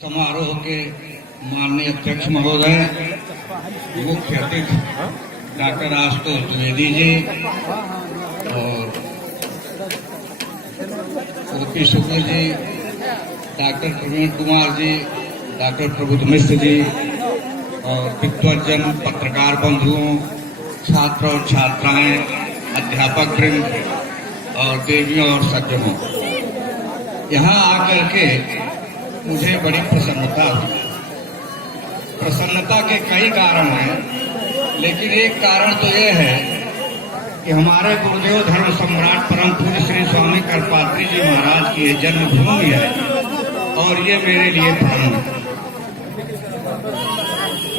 समारोह के माननीय अध्यक्ष महोदय, मुख्य अतिथि डॉक्टर आशुतोष द्विवेदी जी और OP Shukla ji, doctor Praveen Kumar ji, doctor प्रबुद्ध मिश्र जी और विद्वज्जन पत्रकार बंधुओं, छात्र और छात्राएं, अध्यापक वृंद और देवियों और सज्जनों, यहाँ आकर के मुझे बड़ी प्रसन्नता हुई। प्रसन्नता के कई कारण हैं, लेकिन एक कारण तो यह है कि हमारे गुरुदेव धर्म सम्राट परम पूज्य श्री स्वामी करपात्री जी महाराज की जन्मभूमि है और ये मेरे लिए धर्म है।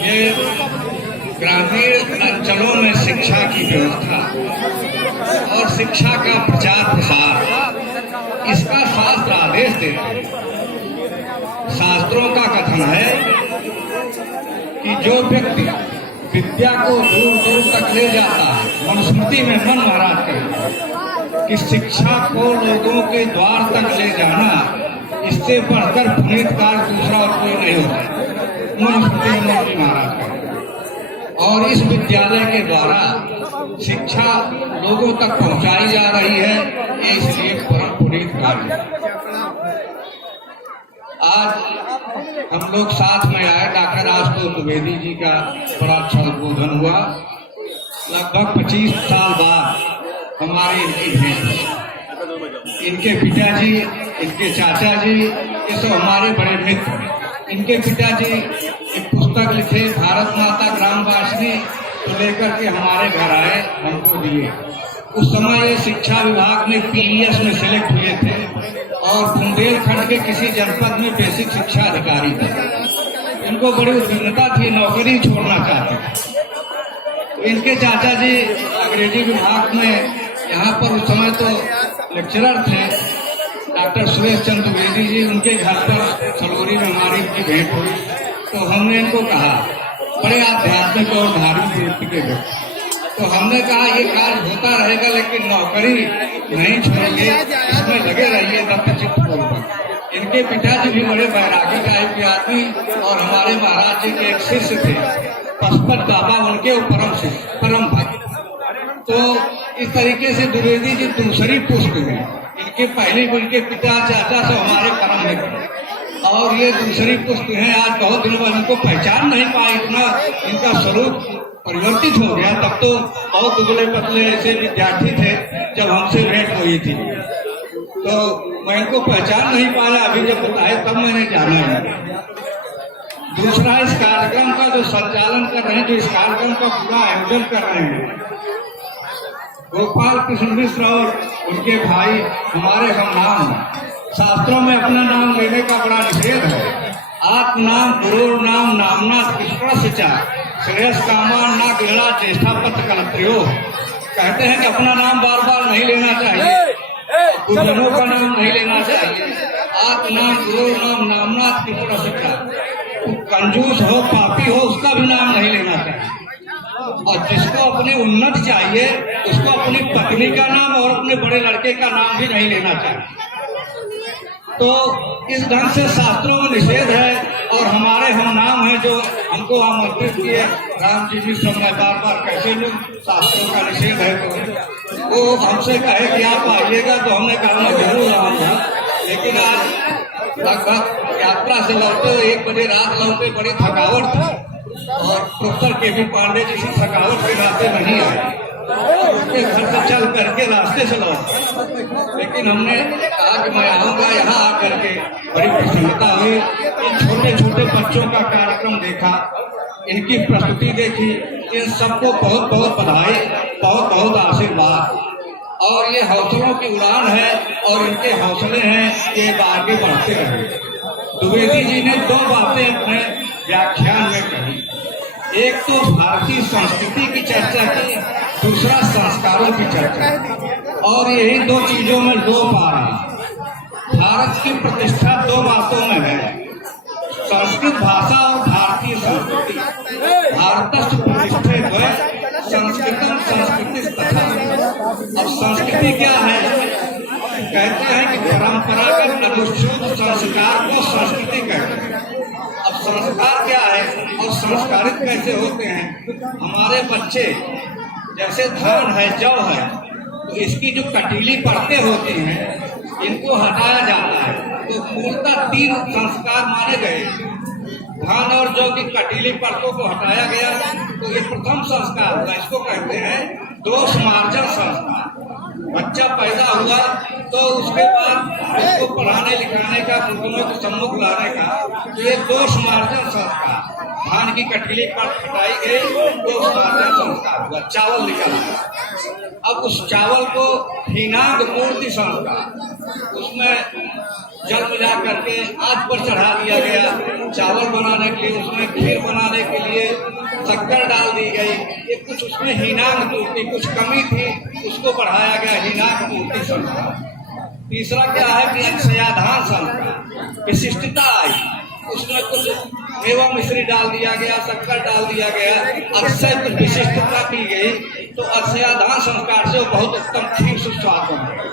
ये ग्रामीण अंचलों में शिक्षा की व्यवस्था और शिक्षा का प्रचार प्रसार, इसका शास्त्र आदेश देते हैं। शास्त्रों का कथन है कि जो व्यक्ति विद्या को दूर दूर तक ले जाता है, मनुस्मृति में मन महाराज कहते कि शिक्षा को लोगों के द्वार तक ले जाना, इससे बढ़कर पुनीत कार्य दूसरा और कोई नहीं होता। मनुस्मृति में मन महाराज कहते, और इस विद्यालय के द्वारा शिक्षा लोगों तक पहुंचाई जा रही है, ये इसलिए परम पुनीत कार्य। आज हम लोग साथ में आए, डॉक्टर आशुतोष द्विवेदी जी का बड़ा अच्छा उद्बोधन हुआ। लगभग 25 साल बाद हमारी इनकी भेंट। इनके पिताजी, इनके चाचा जी, ये सब हमारे बड़े मित्र। इनके पिताजी एक पुस्तक लिखे, भारत माता ग्राम वासिनी, तो लेकर के हमारे घर आए, हमको दिए। उस समय ये शिक्षा विभाग में पीईएस में सेलेक्ट हुए थे और बुंदेलखंड के किसी जनपद में बेसिक शिक्षा अधिकारी थे। इनको बड़ी उद्विग्नता थी, नौकरी छोड़ना चाहते थे। इनके चाचा जी अंग्रेजी विभाग में, यहाँ पर उस समय तो लेक्चरर थे, डॉक्टर सुरेश चंद्र द्विवेदी जी, उनके घर पर सलोरी में हमारी इनकी भेंट हुई। तो हमने इनको कहा, बड़े आध्यात्मिक और धार्मिक वृत्ति के व्यक्ति, तो हमने कहा ये कार्य होता रहेगा, लेकिन नौकरी नहीं छोड़ेंगे, इसमें लगे रहिए दत्तचित्त पूर्वक। इनके पिताजी भी बड़े बैरागी टाइप के आदमी और हमारे महाराज जी के एक शिष्य थे, पशुपत बाबा, उनके परम शिष्य, परम भाई। तो इस तरीके से द्विवेदी जी दूसरी पुष्प हुई। इनके पहले उनके पिता चाचा से हमारे परम मित्र, और ये दूसरी पुष्प है। आज बहुत दिनों बाद इनको पहचान नहीं पाए, इतना इनका स्वरूप परिवर्तित हो गया। तब तो बहुत दुबले पतले ऐसे विद्यार्थी थे जब हमसे भेंट हुई थी, तो मैं इनको पहचान नहीं पाया। अभी जब बताए तब मैंने जाना है। दूसरा, इस कार्यक्रम का जो संचालन कर रहे हैं, जो इस कार्यक्रम का पूरा आयोजन कर रहे हैं, गोपाल कृष्ण मिश्र और उनके भाई हमारे हम नाम हैं। शास्त्रों में अपना नाम लेने का बड़ा निषेध है। आत्मनाम गुरु नाम नामना कृष्ण सिचा श्रेयस कामान ना गिरा ज्येष्ठा पत्र कलत्रियो। कहते हैं कि अपना नाम बार बार नहीं लेना चाहिए, गुरुजनों का नाम नहीं लेना चाहिए। आत्मनाम गुरु नाम नामना कृष्ण सिचा। कंजूस हो, पापी हो, उसका भी नाम नहीं लेना चाहिए। और जिसको अपनी उन्नति चाहिए, उसको अपनी पत्नी का नाम और अपने बड़े लड़के का नाम भी नहीं लेना चाहिए। तो इस ढंग से शास्त्रों में निषेध है, और हमारे हम नाम है जो हमको आमंत्रित किए, राम जी भी समय बार बार कैसे लोग, शास्त्रों का निषेध है तो वो हमसे कहे कि आप आइएगा, तो हमने कहा मैं जरूर आऊंगा। लेकिन आज लगभग यात्रा से लौटे, 1 बजे रात लौटे, बड़ी थकावट थी और प्रोफेसर के.वी. पांडे जी की थकावट के रास्ते नहीं आए, उनके घर से चल करके रास्ते से लौटे। लेकिन हमने कहा कि मैं आऊंगा। यहाँ आकर के बड़ी प्रसन्नता हुई। इन छोटे छोटे बच्चों का कार्यक्रम देखा, इनकी प्रस्तुति देखी, इन सबको बहुत बहुत बधाई, बहुत बहुत आशीर्वाद। और ये हौसलों की उड़ान है और इनके हौसले हैं कि आगे बढ़ते रहे। द्विवेदी जी ने 2 बातें अपने व्याख्यान में कही। एक तो भारतीय संस्कृति की चर्चा की, दूसरा संस्कारों की चर्चा, और यही 2 चीजों में लोप आ रहा है। भारत की प्रतिष्ठा 2 बातों में है, संस्कृत भाषा और भारतीय संस्कृति। भारत प्रतिष्ठित है संस्कृतम संस्कृति तथा। अब संस्कृति क्या है? कहते हैं कि परंपरागत अनुच्छेद संस्कार को संस्कृति कहते हैं। संस्कारित कैसे होते हैं। हमारे बच्चे जैसे धान है, जौ है, तो इसकी जो कटीली परतें होती हैं इनको हटाया जाता है। तो मूलतः 3 संस्कार माने गए। धान और जौ की कटीली परतों को हटाया गया तो ये प्रथम संस्कार होगा। इसको कहते हैं दोष मार्जन संस्कार। बच्चा पैदा हुआ तो उसके बाद उसको पढ़ाने लिखाने का, गुरुओं के सम्मुख लाने का, तो ये दोष मार्जन संस्कार। धान की कटीली पर हटाई गई, दोष मार्जन संस्कार हुआ, चावल निकाला। अब उस चावल को हीनांग मूर्ति संस्कार, उसमें जल मिला करके आग पर चढ़ा दिया गया। चावल बनाने के लिए, उसमें खीर बनाने के लिए शक्कर डाल दी गई। ये कुछ उसमें हीनांग मूर्ति, कुछ कमी थी, उसको बढ़ाया गया, हीनांग मूर्ति संस्कार। तीसरा क्या है कि अक्षयाधान संस्कार, विशिष्टता आई, उसमें कुछ मेवा मिश्री डाल दिया गया, शक्कर डाल दिया गया, अक्षय कुछ विशिष्टता की गई, तो अक्षयाधान संस्कार से बहुत उत्तम खीर सुस्वाद बने।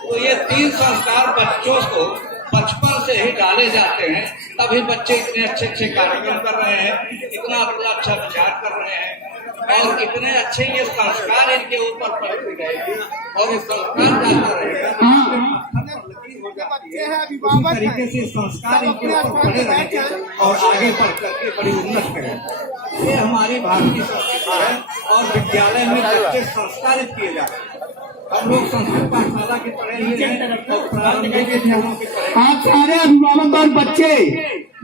तो ये 3 संस्कार बच्चों को बचपन से ही डाले जाते हैं, तभी बच्चे इतने अच्छे अच्छे कार्यक्रम कर रहे हैं, इतना अपना अच्छा विचार कर रहे हैं, और इतने अच्छे ये संस्कार इनके ऊपर पड़ते गए और ये संस्कार जाता रहेगा। उसी तरीके से संस्कार इनके ऊपर पड़े रहेंगे और आगे बढ़ करके बड़ी उन्नत करेंगे। ये हमारी भारतीय संस्कृति है और विद्यालय में बच्चे संस्कारित किए जाते हैं। हम लोग संस्कृत पाठशाला के पढ़े हुए हैं और प्रारंभिक अध्यापकों के पढ़े। आप सारे अभिभावक और बच्चे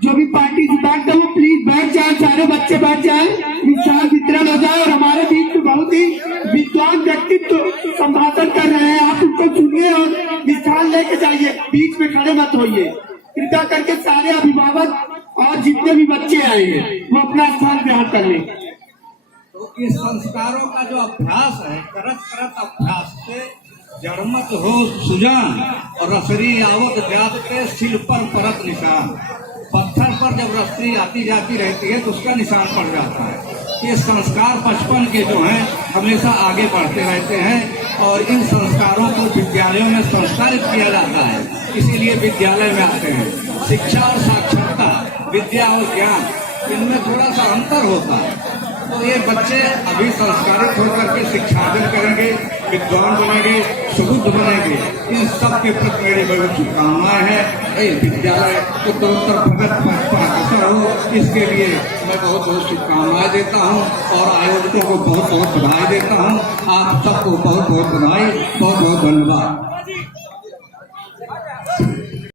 जो भी पार्टिसिपेंट है वो प्लीज बैठ जाए, सारे बच्चे बैठ जाए, विचार वितरण हो जाए। और हमारे बीच में बहुत ही विद्वान व्यक्तित्व संभाषण कर रहे हैं, आप उनको सुनिए और विचार लेके जाइए, बीच में खड़े मत होइए। कृपया करके सारे अभिभावक और जितने भी बच्चे आए हैं वो अपना स्थान ग्रहण कर लें। तो इस संस्कारों का जो अभ्यास है, करत करत अभ्यास से जड़मत हो सुजान और रसरी आवत जाते सिल पर परत निशान। पत्थर पर जब रस्सी आती जाती रहती है तो उसका निशान पड़ जाता है। ये संस्कार बचपन के जो हैं हमेशा आगे बढ़ते रहते हैं और इन संस्कारों को विद्यालयों में संस्कारित किया जाता है, इसीलिए विद्यालय में आते हैं। शिक्षा और साक्षरता, विद्या और ज्ञान, इनमें थोड़ा सा अंतर होता है। तो ये बच्चे अभी संस्कारित होकर के शिक्षार्जन करेंगे, विद्वान बनेंगे, सुबुद्ध बनेंगे। इन सब के प्रति मेरी बड़ी शुभकामनाएं हैं। विद्यालय उत्तरोत्तर प्रगति अग्रसर हो, इसके लिए मैं बहुत बहुत शुभकामनाएं देता हूं और आयोजकों को बहुत बहुत बधाई देता हूं। आप सबको बहुत बहुत बधाई, बहुत बहुत धन्यवाद।